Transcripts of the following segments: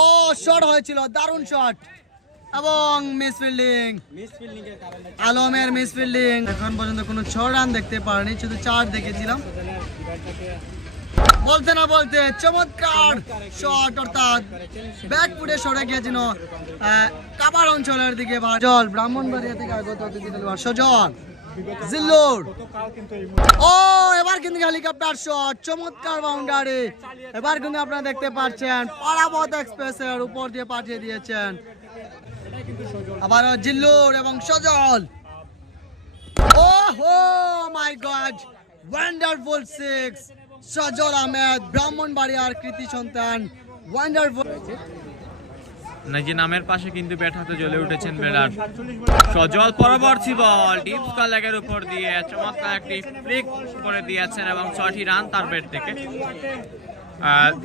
ও shot হয়েছিল, দারুণ shot এবং মিস ফিল্ডিং, আলমের মিস ফিল্ডিং। এখন পর্যন্ত কোনো 6 রান দেখতে পারিনি, শুধু 4 দেখেছিলাম। বলতে না বলতে চমৎকার শট, অর্থাৎ ব্যাক ফুটে সরে গিয়েছিল কাবার অঞ্চলের দিকে। সজল ব্রাহ্মণবাড়িয়া থেকে আগত অতিথি খেলোয়াড় সজল জিল্লুর। ও এবার কিন্তু হেলিকপ্টার শট, চমৎকার বাউন্ডারি। এবার কিন্তু আপনারা দেখতে পাচ্ছেন পারাবত এক্সপ্রেসের উপর দিয়ে পাঠিয়ে দিয়েছেন। আবার জিল্লুর এবং সজল। ও হো মাই গড, ওয়ান্ডারফুল সিক্স। সজল আহমেদ ব্রাহ্মণবাড়িয়ার কৃতি সন্তান, ওয়ান্ডারফুল। নাকি নামের পাশে কিন্তু ব্যাট হাতে জ্বলে উঠেছেন ব্যাটার সজল। পরবর্তী বল ডিপ স্কয়ার লেগের উপর দিয়ে চমৎকার একটি ফ্লিক করে দিয়েছেন এবং 6টি রান তার ব্যাট থেকে।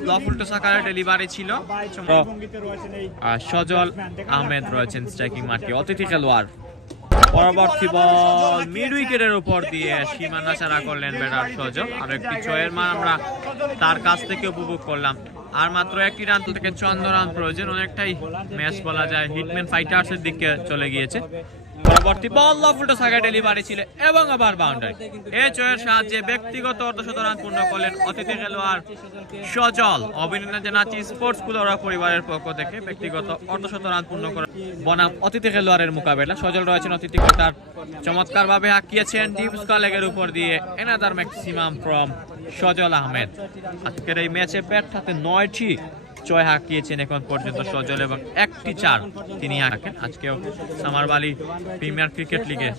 লফুল্টো সাকারের ডেলিভারি ছিল। সজল আহমেদ রয়েছেন স্ট্রাইকিং মাঠে, অতিথি খেলোয়াড়। পরবর্তী বল মিড উইকেটের উপর দিয়ে সীমানা ছাড়া করলেন ব্যাটার সজল। আর একটি 6-এর মান আমরা তার কাছ থেকে উপভোগ করলাম। আর মাত্র 1টি রান থেকে 54 রান প্রয়োজন। অনেকটাই ম্যাচ বলা যায় হিটম্যান ফাইটার্সের দিকে চলে গিয়েছে। পরবর্তী বল লফুল্টো সাকার ডেলিভারি ছিল এবং আবার বাউন্ডারি। এই 6-এর সাহায্যে ব্যক্তিগত অর্ধশত রান পূর্ণ করলেন অতিথি খেলোয়াড় সজল। অভিনন্দন জানাচ্ছি স্পোর্টস কুলোরা পরিবারের পক্ষ থেকে। ব্যক্তিগত অর্ধশত রান পূর্ণ করে বনাম অতিথি খেলোয়াড়ের মোকাবেলা। সজল রয়েছেন অতিথি কোটার, চমৎকার ভাবে হাঁকিয়েছেন ডিপ স্কয়ার লেগের উপর দিয়ে। এনাদার ম্যাক্সিমাম ফ্রম সজল আহমেদ। আজকের এই ম্যাচে ব্যাট হাতে 9টি 6 হাঁকিয়েছেন এখন পর্যন্ত সজল এবং 1টি 4 তিনি হাঁকেন। আজকেও সামারবালি প্রিমিয়ার ক্রিকেট লিগে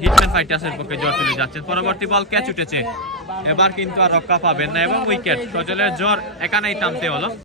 হিটম্যান ফাইটার্সের পক্ষে জ্বর তুলে যাচ্ছেন। পরবর্তী বল ক্যাচ উঠেছে, এবার কিন্তু আর রক্ষা পাবেন না এবং উইকেট। সজলের জ্বর এখানেই থামতে হলো।